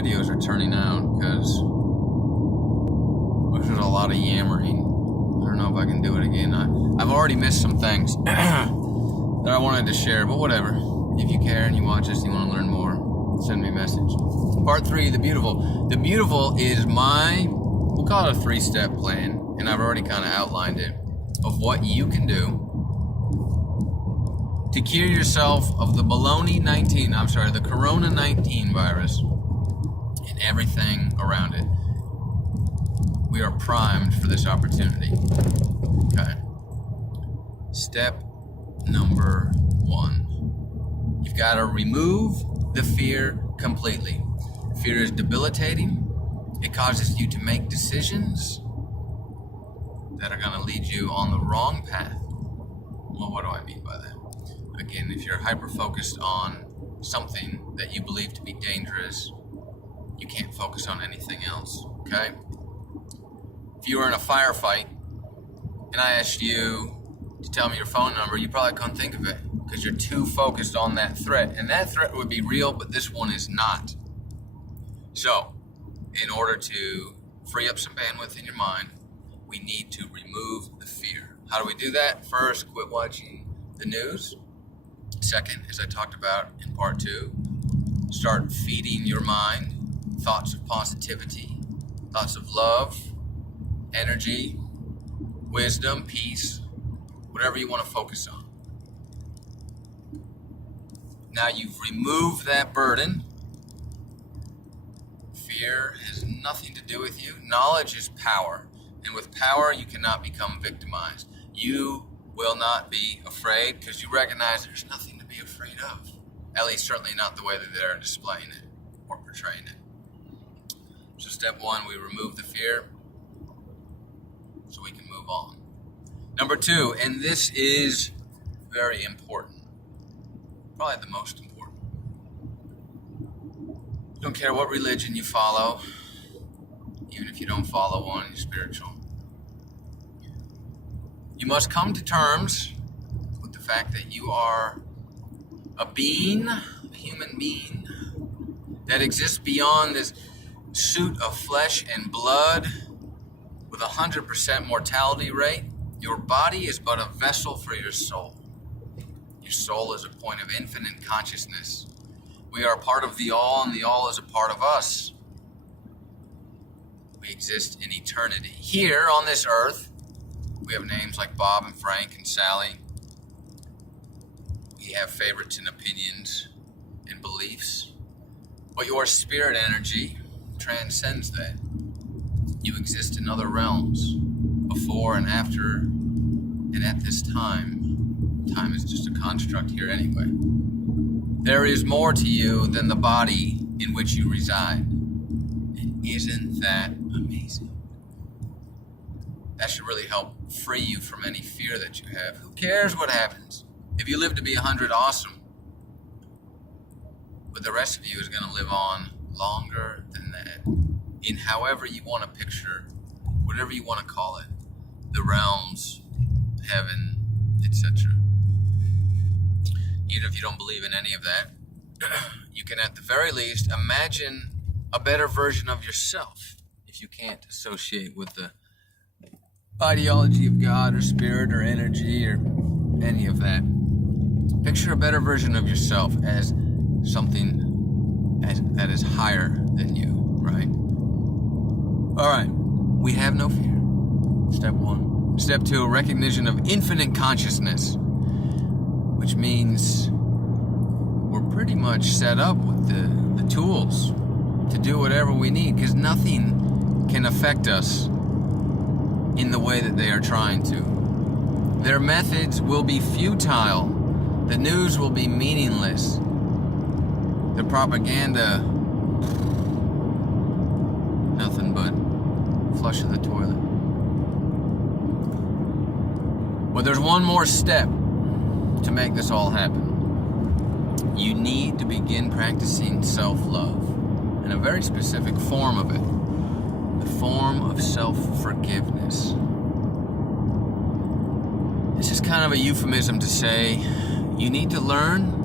videos are turning out, because there's a lot of yammering. I don't know if I can do it again. I've already missed some things that I wanted to share, but whatever. If you care and you watch this and you want to learn more, send me a message. Part 3, the beautiful. The beautiful is we'll call it a 3-step plan, and I've already kind of outlined it, of what you can do to cure yourself of the the Corona-19 virus and everything around it. We are primed for this opportunity. Okay. Step number 1. You've got to remove the fear completely. Fear is debilitating. It causes you to make decisions that are going to lead you on the wrong path. Well, what do I mean by that? Again, if you're hyper-focused on something that you believe to be dangerous, you can't focus on anything else, okay? If you were in a firefight and I asked you to tell me your phone number, you probably couldn't think of it because you're too focused on that threat. And that threat would be real, but this one is not. So, in order to free up some bandwidth in your mind, we need to remove the fear. How do we do that? First, quit watching the news. Second, as I talked about in part 2, start feeding your mind thoughts of positivity, thoughts of love, energy, wisdom, peace, whatever you want to focus on. Now you've removed that burden. Fear has nothing to do with you. Knowledge is power. And with power, you cannot become victimized. You will not be afraid because you recognize there's nothing to be afraid of. At least certainly not the way that they're displaying it or portraying it. So step 1, we remove the fear so we can move on. Number 2, and this is very important, probably the most important. Don't care what religion you follow, even if you don't follow one, you're spiritual. You must come to terms with the fact that you are a being, a human being, that exists beyond this suit of flesh and blood with 100% mortality rate. Your body is but a vessel for your soul. Your soul is a point of infinite consciousness. We are a part of the all, and the all is a part of us. We exist in eternity. Here on this earth, we have names like Bob and Frank and Sally. We have favorites and opinions and beliefs. But your spirit energy transcends that. You exist in other realms, before and after, and at this time. Time is just a construct here anyway. There is more to you than the body in which you reside. And isn't that amazing? That should really help free you from any fear that you have. Who cares what happens? If you live to be 100, awesome. But the rest of you is going to live on longer than that. In however you want to picture, whatever you want to call it, the realms, heaven, etc. Even if you don't believe in any of that, you can at the very least imagine a better version of yourself if you can't associate with the ideology of God or spirit or energy or any of that. Picture a better version of yourself as something that is higher than you, right? All right, we have no fear. Step 1. Step 2, recognition of infinite consciousness, which means we're pretty much set up with the tools to do whatever we need, because nothing can affect us in the way that they are trying to. Their methods will be futile. The news will be meaningless. The propaganda, nothing but flush of the toilet. But there's one more step to make this all happen. You need to begin practicing self-love, and a very specific form of it. The form of self-forgiveness. This is kind of a euphemism to say you need to learn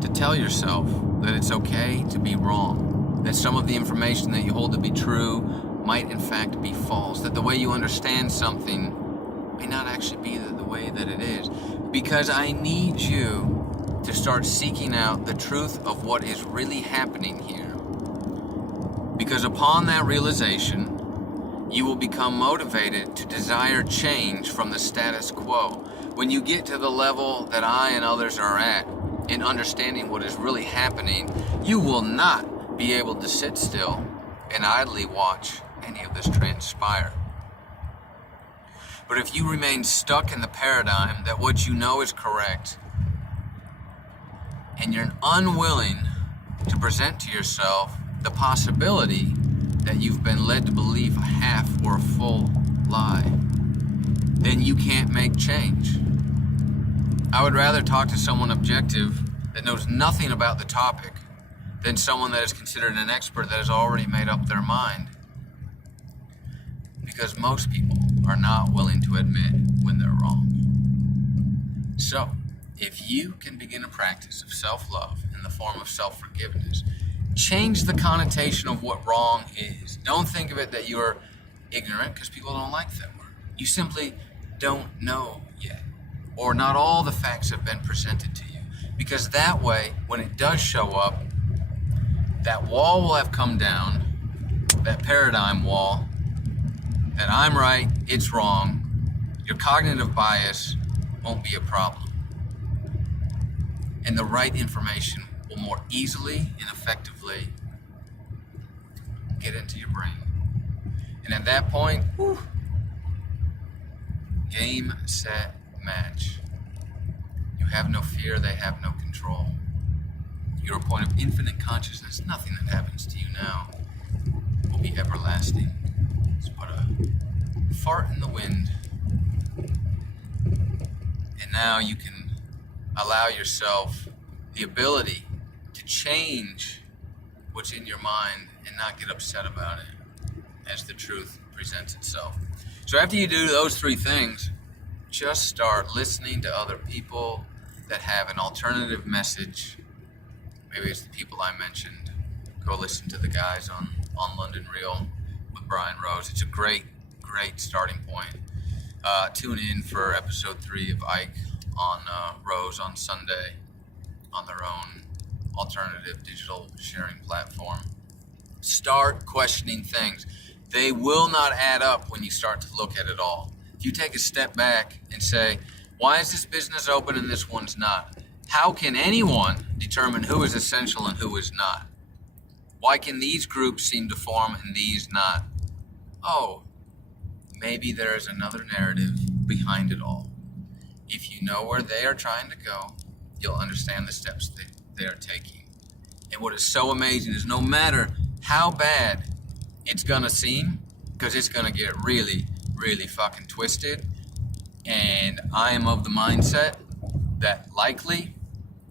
to tell yourself that it's okay to be wrong. that some of the information that you hold to be true might in fact be false, that the way you understand something may not actually be the way that it is. Because I need you to start seeking out the truth of what is really happening here. Because upon that realization, you will become motivated to desire change from the status quo. When you get to the level that I and others are at in understanding what is really happening, you will not be able to sit still and idly watch any of this transpire. But if you remain stuck in the paradigm that what you know is correct, and you're unwilling to present to yourself the possibility that you've been led to believe a half or a full lie, then you can't make change. I would rather talk to someone objective that knows nothing about the topic than someone that is considered an expert that has already made up their mind. Because most people are not willing to admit when they're wrong. So, if you can begin a practice of self-love in the form of self-forgiveness, change the connotation of what wrong is. Don't think of it that you're ignorant, because people don't like that word. You simply don't know yet, or not all the facts have been presented to you. Because that way, when it does show up, that wall will have come down, that paradigm wall, that I'm right, it's wrong. Your cognitive bias won't be a problem. And the right information will more easily and effectively get into your brain. And at that point, game, set, match. You have no fear, they have no control. You're a point of infinite consciousness. Nothing that happens to you now will be everlasting. It's but a fart in the wind. And now you can allow yourself the ability to change what's in your mind and not get upset about it as the truth presents itself. So after you do those three things, just start listening to other people that have an alternative message. Maybe it's the people I mentioned. Go listen to the guys on London Real with Brian Rose. It's a great starting point. Tune in for episode 3 of Ike on Rose on Sunday on their own alternative digital sharing platform. Start questioning things. They will not add up when you start to look at it all. If you take a step back and say, why is this business open and this one's not? How can anyone determine who is essential and who is not? Why can these groups seem to form and these not? Oh, maybe there is another narrative behind it all. If you know where they are trying to go, you'll understand the steps they are taking. And what is so amazing is no matter how bad it's gonna seem, because it's gonna get really, really fucking twisted, and I am of the mindset that likely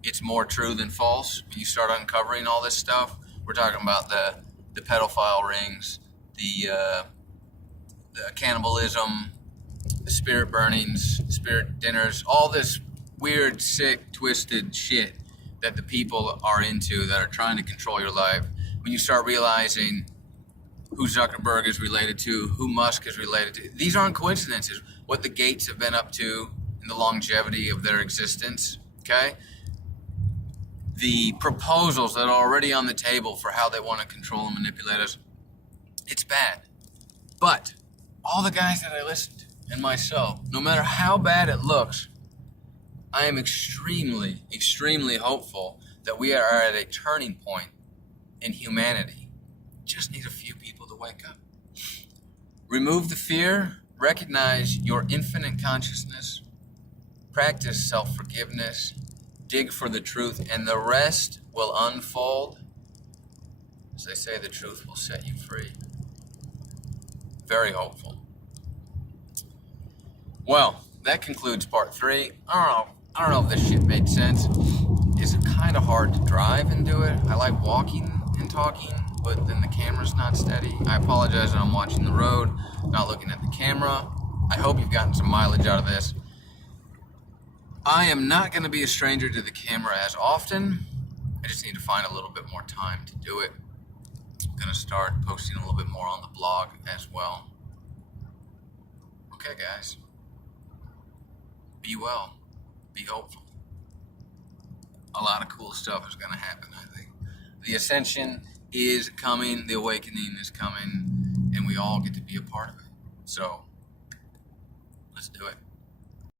it's more true than false when you start uncovering all this stuff. We're talking about the pedophile rings, the cannibalism, the spirit burnings, spirit dinners, all this weird, sick, twisted shit that the people are into that are trying to control your life. When you start realizing who Zuckerberg is related to, who Musk is related to, these aren't coincidences. What the Gates have been up to in the longevity of their existence, okay? The proposals that are already on the table for how they want to control and manipulate us, it's bad. But all the guys that I listen to and myself, no matter how bad it looks, I am extremely, extremely hopeful that we are at a turning point in humanity. Just need a few people to wake up. Remove the fear, recognize your infinite consciousness, practice self-forgiveness, dig for the truth, and the rest will unfold. As they say, the truth will set you free. Very hopeful. Well, that concludes part 3. I don't know if this shit made sense. It's kind of hard to drive and do it. I like walking and talking, but then the camera's not steady. I apologize that I'm watching the road, not looking at the camera. I hope you've gotten some mileage out of this. I am not going to be a stranger to the camera as often. I just need to find a little bit more time to do it. I'm going to start posting a little bit more on the blog as well. Okay, guys. Be well. Be hopeful. A lot of cool stuff is going to happen, I think. The ascension is coming. The awakening is coming. And we all get to be a part of it. So, let's do it.